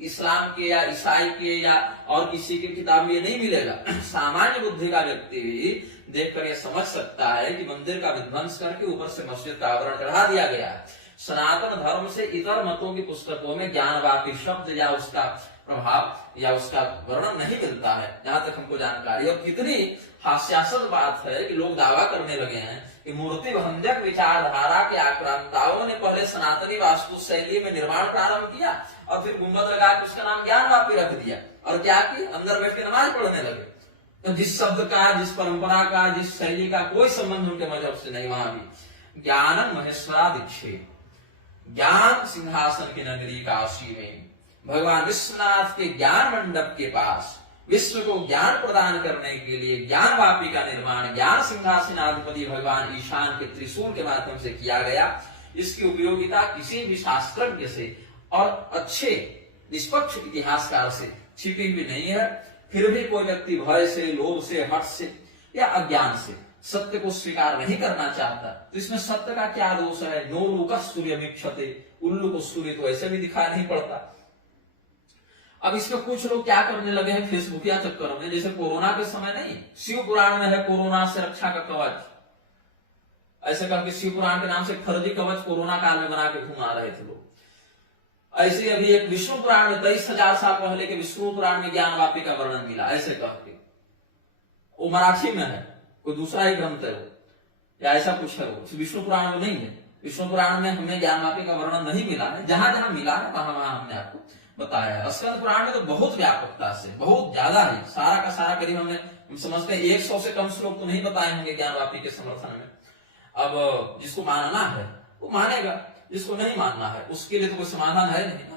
इस्लाम के या ईसाई के या और किसी की किताब में ये नहीं मिलेगा। सामान्य बुद्धि का व्यक्ति भी देखकर यह समझ सकता है कि मंदिर का विध्वंस करके ऊपर से मस्जिद का आवरण चढ़ा दिया गया है। सनातन धर्म से इतर मतों की पुस्तकों में ज्ञानवापी शब्द या उसका प्रभाव या उसका वर्णन नहीं मिलता है, जहां तक हमको जानकारी। और कितनी हास्यास्पद बात है कि लोग दावा करने लगे हैं कि मूर्ति भंजक विचारधारा के आक्रांताओं ने पहले सनातनी वास्तु शैली में निर्माण प्रारंभ किया और फिर गुंबद लगा के उसका नाम ज्ञानवापी रख दिया और क्या कि अंदर बैठ के नमाज पढ़ने लगे। तो जिस शब्द का, जिस परंपरा का, जिस शैली का कोई संबंध उनके मजहब से नहीं। वहां भी ज्ञानम महेश्वरा दीक्षे, ज्ञान सिंहासन की नगरी काशी में भगवान विश्वनाथ के ज्ञान मंडप के पास विश्व को ज्ञान प्रदान करने के लिए ज्ञानवापी का निर्माण ज्ञान सिंहासनाधिपति भगवान ईशान के त्रिशूल के माध्यम से किया गया। इसकी उपयोगिता किसी भी शास्त्रज्ञ से और अच्छे निष्पक्ष इतिहासकार से छिपी हुई नहीं है। फिर भी कोई व्यक्ति भय से, लोभ से, हठ से या अज्ञान से सत्य को स्वीकार नहीं करना चाहता, तो इसमें सत्य का क्या दोष है। नो लूका सूर्य मिक्षते, उल्लू को सूर्य तो ऐसे भी दिखाई नहीं पड़ता। अब इसमें कुछ लोग क्या करने लगे हैं फेसबुकिया चक्कर में, जैसे कोरोना के समय नहीं, शिव पुराण में है कोरोना से रक्षा का कवच, ऐसे करके शिव पुराण के नाम से फर्जी कवच कोरोना काल में बना के घुमा रहे थे लोग। ऐसे अभी एक विष्णु पुराण में 23,000 साल पहले के विष्णु पुराण में ज्ञानवापी का वर्णन मिला, ऐसे करके वो मराठी में है, कोई दूसरा ही ग्रंथ है वो या ऐसा कुछ है, वो विष्णु पुराण में नहीं है। विष्णु पुराण में हमें ज्ञानवापी का वर्णन नहीं मिला है, जहां जहां मिला है वहां वहां हमने आपको बताया है। स्कंद पुराण में तो बहुत व्यापकता से, बहुत ज्यादा है, सारा का सारा करीब हम समझते हैं 100 से कम श्लोक तो नहीं बताए होंगे ज्ञानवापी के समर्थन में। अब जिसको मानना है वो मानेगा, जिसको नहीं मानना है उसके लिए तो कोई समाधान है नहीं।